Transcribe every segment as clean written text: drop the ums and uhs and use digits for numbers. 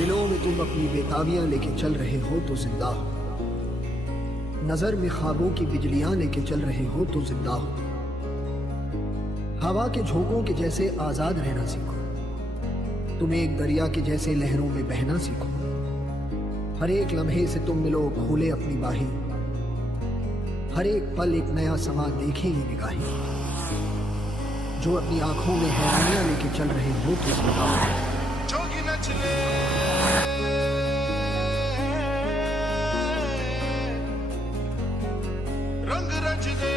दिलों में तुम अपनी बेताबियां लेके चल रहे हो तो जिंदा हो, नजर में ख्वाबों की बिजलियां लेके चल रहे हो तो जिंदा हो। हवा के झोंकों के जैसे आजाद रहना सीखो, तुम एक दरिया के जैसे लहरों में बहना सीखो। हर एक लम्हे से तुम मिलो खोले अपनी बाहें, हर एक पल एक नया समा देखे ये निगाहें। जो अपनी आंखों में हैरानियां लेके चल रहे हो तो जिंदा हो। रंग रच दे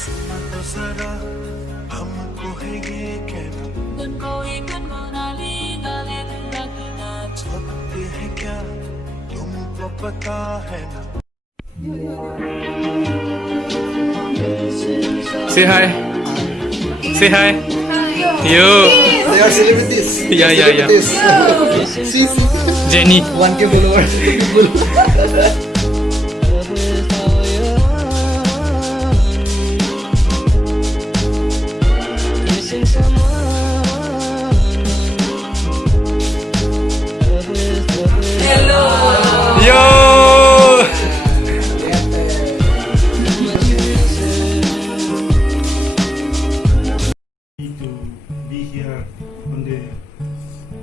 सुना तो जरा हमको है ये कहना, Manali, वक्त है क्या तुमको पता है ना। Say hi. Say hi. Yo. They are celebrities. Yeah. See, Jenny. 1K followers. Yo. To be here on the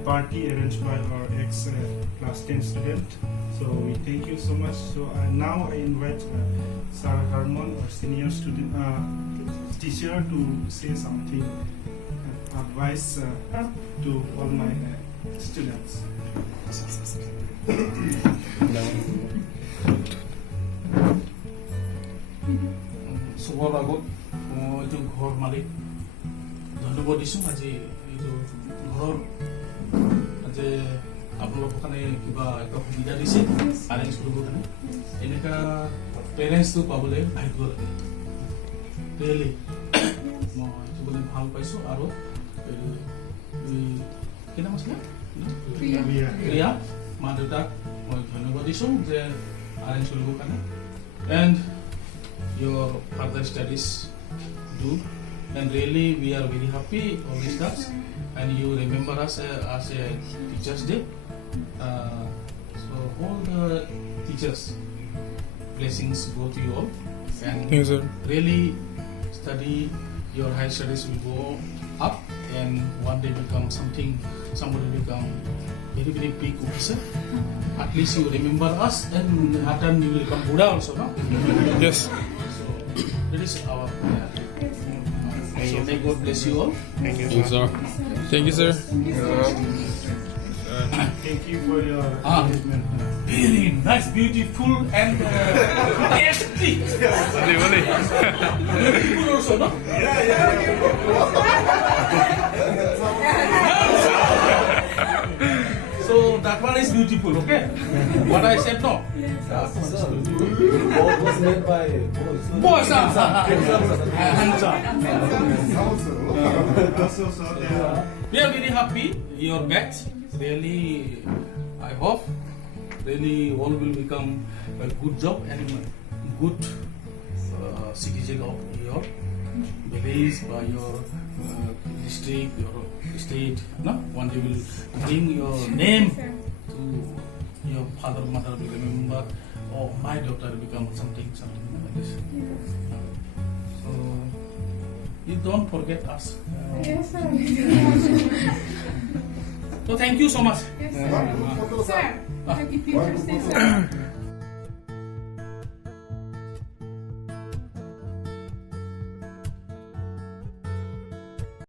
party arranged by our ex-class 10 student. So we thank you so much. So now I invite Sir Harmon, our senior student teacher, to say something, advice to all my students. চবৰ আগত মই এইটো ঘৰ মালিক ধন্যবাদ দিছোঁ। আজি এইটো ঘৰৰ আজি আপোনালোকৰ কাৰণে কিবা এটা সুবিধা দিছে এৰেঞ্জ কৰিবৰ কাৰণে। এনেকুৱা পেৰেণ্টছটো পাবলৈ ভাগ্য লাগে ৰিয়েলি। মই এইটো বুলি ভাল পাইছোঁ। আৰু কি নাম আছিলে প্ৰিয়া মা দেউতাক মই ধন্যবাদ দিছোঁ যে এৰেঞ্জ কৰিবৰ কাৰণে। And your further studies do, and really we are very happy all these stuff, and you remember us as a Teachers Day. So all the teachers, blessings go to you all, and Yes, sir. really study, your higher studies will go up, and one day become somebody become very big officer. At least you remember us, and at time you will become Buddha also, no? Yes. That is our prayer. So may God bless you all. Thank you, sir. Thank you, sir. Thank you for your engagement. Very nice, beautiful, and tasty. Boleh. Beautiful also, no? So that one is beautiful, okay? What I said, no? was made by Boys, handsome. Also, so they are We are very happy. Your batch, really, I hope, really all will become a good job and good citizen of your village, by your district, your state. No, one day will bring your name to your father, mother will remember. Oh, my daughter become something like this. So you don't forget us. Yes, sir. So thank you so much. Sir, happy Teachers Day, sir.